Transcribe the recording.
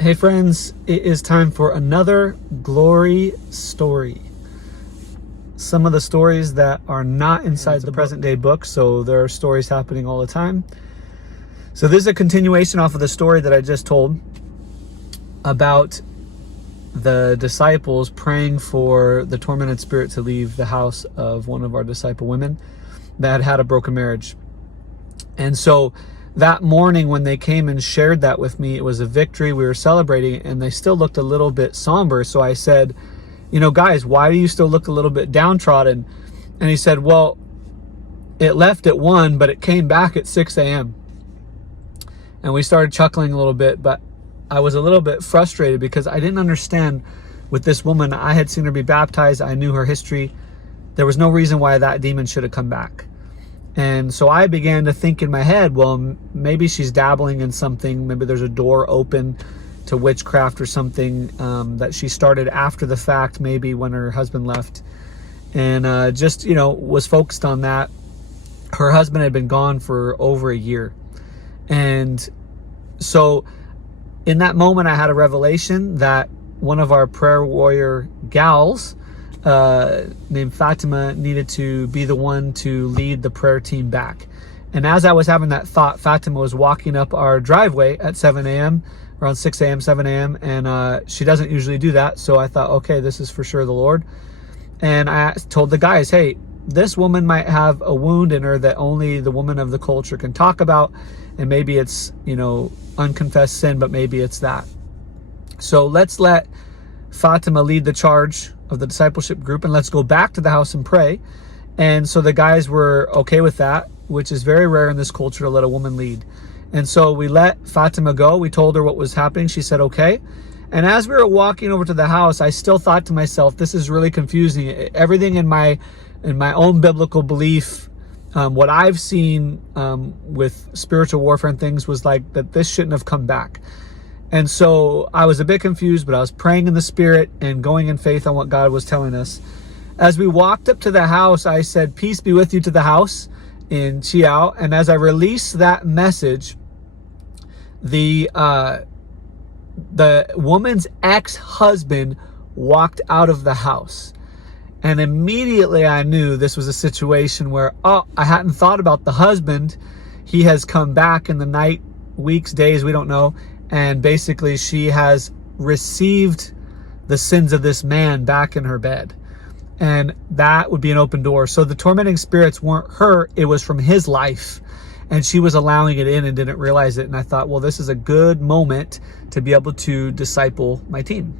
Hey friends, it is time for another glory story. Some of the stories that are not inside the present day book, so there are stories happening all the time. So this is a continuation off of the story that I just told about the disciples praying for the tormented spirit to leave the house of one of our disciple women that had a broken marriage. And so that morning when they came and shared that with me, it was a victory. We were celebrating, and they still looked a little bit somber. So I said, guys, why do you still look a little bit downtrodden? And he said, well, it left at 1, but it came back at 6 a.m. And we started chuckling a little bit, but I was a little bit frustrated because I didn't understand with this woman. I had seen her be baptized. I knew her history. There was no reason why that demon should have come back. And so I began to think in my head, well, maybe she's dabbling in something. Maybe there's a door open to witchcraft or something that she started after the fact, maybe when her husband left. And was focused on that. Her husband had been gone for over a year. And so in that moment, I had a revelation that one of our prayer warrior gals named Fatima needed to be the one to lead the prayer team back. And as I was having that thought, Fatima was walking up our driveway at 7 a.m., around 6 a.m., 7 a.m., and she doesn't usually do that. So I thought, okay, this is for sure the Lord. And I told the guys, hey, this woman might have a wound in her that only the woman of the culture can talk about. And maybe it's, unconfessed sin, but maybe it's that. So let's let Fatima lead the charge of the discipleship group, and let's go back to the house and pray. And so the guys were okay with that, which is very rare in this culture to let a woman lead. And so we let Fatima go. We told her what was happening. She said, okay. And as we were walking over to the house, I still thought to myself, this is really confusing. Everything in my own biblical belief, what I've seen with spiritual warfare and things was like that this shouldn't have come back. And so I was a bit confused, but I was praying in the Spirit and going in faith on what God was telling us. As we walked up to the house, I said, peace be with you to the house in Chiao. And as I released that message, the woman's ex-husband walked out of the house. And immediately I knew this was a situation where, I hadn't thought about the husband. He has come back in the night, weeks, days, we don't know. And basically she has received the sins of this man back in her bed. And that would be an open door. So the tormenting spirits weren't her, it was from his life. And she was allowing it in and didn't realize it. And I thought, well, this is a good moment to be able to disciple my team.